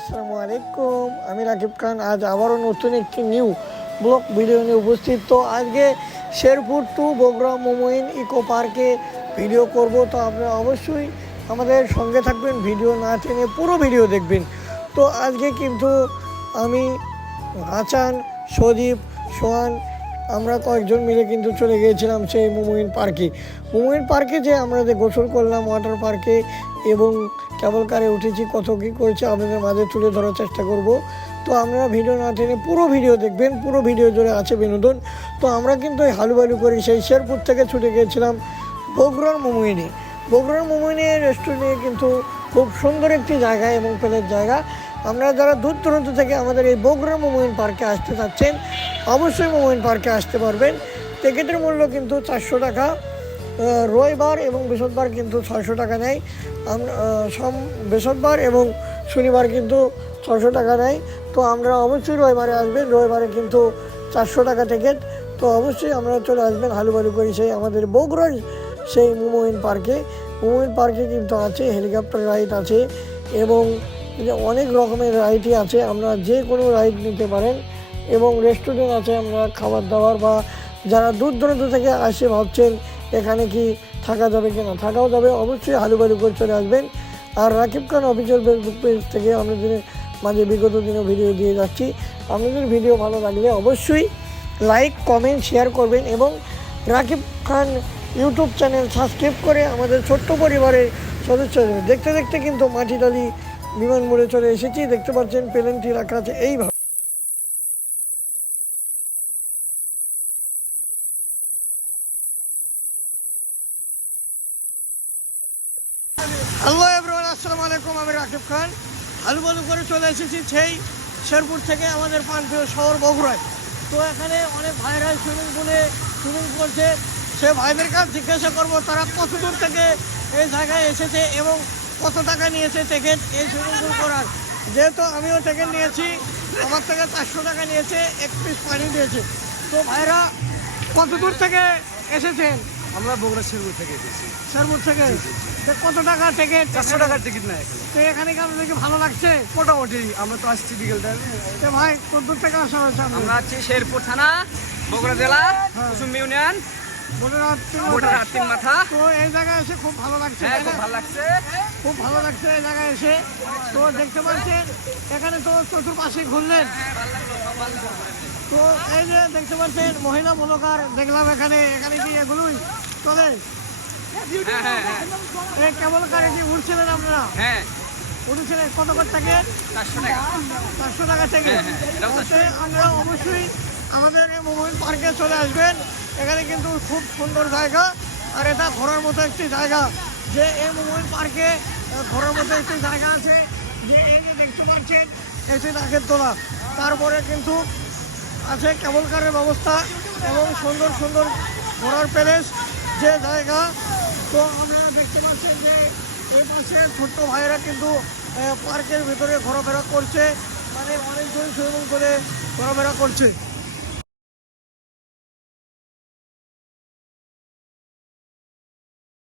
আসসালামু আলাইকুম। আমি রাকিব খান আজ আবারও নতুন একটি নিউ ব্লগ ভিডিও নিয়ে উপস্থিত। তো আজকে শেরপুর টু বগুড়া মোমোইন ইকো পার্কে ভিডিও করব। তো আপনারা অবশ্যই আমাদের সঙ্গে থাকবেন, ভিডিও না টেনে পুরো ভিডিও দেখবেন। তো আজকে কিন্তু আমি, হাসান, সদীপ, সোহান আমরা কয়েকজন মিলে কিন্তু চলে গিয়েছিলাম সেই মোমোইন পার্কে। মোমোইন পার্কে যে আমরা যে গোসল করলাম ওয়াটার পার্কে এবং কেবল কারে উঠেছি, কত কী করেছি আপনাদের মাঝে তুলে ধরার চেষ্টা করব। তো আপনারা ভিডিও না টেনে পুরো ভিডিও দেখবেন, পুরো ভিডিও জুড়ে আছে বিনোদন। তো আমরা কিন্তু এই হালুবালু করে সেই শেরপুর থেকে ছুটে গিয়েছিলাম বগুড়ার মোমোইনে। বগুড়ার মোমোইনে রেস্টুরেন্টে কিন্তু খুব সুন্দর একটি জায়গা এবং প্লেস জায়গা। আপনারা যারা দূর দূরান্ত থেকে আমাদের এই বগুড়ার মোমোইন পার্কে আসতে চাচ্ছেন অবশ্যই মোমোইন পার্কে আসতে পারবেন। টিকিটের মূল্য কিন্তু 400 টাকা। রবিবার এবং বৃহস্পতিবার কিন্তু 600 টাকা নেয়। বৃহস্পতিবার এবং শনিবার কিন্তু 600 টাকা নেয়। তো আমরা অবশ্যই রবিবারে আসবেন, রবিবারে কিন্তু 400 টাকা টিকিট। তো অবশ্যই আমরা চলে আসবেন হালুবালু করি সেই আমাদের বগুড়ার সেই মোমোইন পার্কে। মোমোইন পার্কে কিন্তু আছে হেলিকপ্টার রাইড আছে এবং অনেক রকমের রাইডই আছে, আমরা যে কোনো রাইড নিতে পারেন এবং রেস্টুরেন্ট আছে। আমরা খাবার দাবার বা যারা দূর দূরান্ত থেকে আসে ভাবছেন এখানে কি থাকা যাবে কিনা, থাকাও যাবে। অবশ্যই হালুবালু করে চলে আসবেন। আর রাকিব খান অফিসিয়াল ফেসবুক পেজ থেকে আমাদের মাঝে বিগত দিনে ভিডিও দিয়ে যাচ্ছি। আপনাদের ভিডিও ভালো লাগলে অবশ্যই লাইক, কমেন্ট, শেয়ার করবেন এবং রাকিব খান ইউটিউব চ্যানেল সাবস্ক্রাইব করে আমাদের ছোট্ট পরিবারের সদস্য হবেন। দেখতে দেখতে কিন্তু মাটিডালি বিমান মোড়ে চলে এসেছি। দেখতে পাচ্ছেন প্লেনটি রাখা আছে এইভাবে। হ্যালো এভরিওয়ান, আসসালামু আলাইকুম। আমি রাকিব খান হালুবালু করে চলে এসেছি সেই শেরপুর থেকে আমাদের প্রান্তীয় শহর বগুড়ায়। তো এখানে অনেক ভাইরাই সুইমিং করছে। সে ভাইদের কাছে জিজ্ঞাসা করবো তারা কত দূর থেকে এই জায়গায় এসেছে এবং কত টাকা নিয়েছে টিকিট এই সুইমিং পুল করার। যেহেতু আমিও টিকিট নিয়েছি, আমার থেকে 400 টাকা নিয়েছে, এক পিস পানি দিয়েছে। তো ভাইরা কত দূর থেকে এসেছেন? আমরা বগুড়া শেরপুর থেকে এসেছি। শেরপুর থেকে কত টাকা টিকিট? 400 টাকার টিকিট না এখানে। তো এখানে কি আপনাদেরকে ভালো লাগছে? মোটামুটি আমরা তো আসছি বিকেল টাইমে। তো ভাই কত দূর থেকে আসা হয়েছে? আমরা আছি শেরপুর থানা, বগুড়া জেলা, কুসুম ইউনিয়ন, ভোটার 3 মাথা। তো এই জায়গায় এসে খুব ভালো লাগছে। হ্যাঁ, খুব ভালো লাগছে, খুব ভালো লাগছে এই জায়গায় এসে। তো দেখতে পাচ্ছেন এখানে তো চতুর্পাশে ঘুরলেন। তো এই যে দেখতে পাচ্ছেন মহিলা ব্লগার দেখলাম এখানে কি এগুলোই চলে? এই কেবল কারে কি উঠছিলেন আপনারা? হ্যাঁ, উঠেছিলেন কত থেকে? 400 টাকা। 400 টাকা থেকে। আমরা অবশ্যই আমাদের এই মোমোইন পার্কে চলে আসবেন। এখানে কিন্তু খুব সুন্দর জায়গা আর এটা ঘোরার মতো একটি জায়গা। যে এই মোমোইন পার্কে ঘোরার মতো একটি জায়গা আছে, যে এই যে দেখতে পাচ্ছেন এসে নাকের তোলা। তারপরে কিন্তু আছে কেবল কারের ব্যবস্থা এবং সুন্দর সুন্দর ঘোরার প্লেস যে জায়গা। তো আপনারা দেখতে পাচ্ছেন যে এই পাশে ছোট্ট ভাইয়েরা কিন্তু পার্কের ভিতরে ঘোরাফেরা করছে, মানে অনেকজন সুইমিং করে ঘোরাফেরা করছে।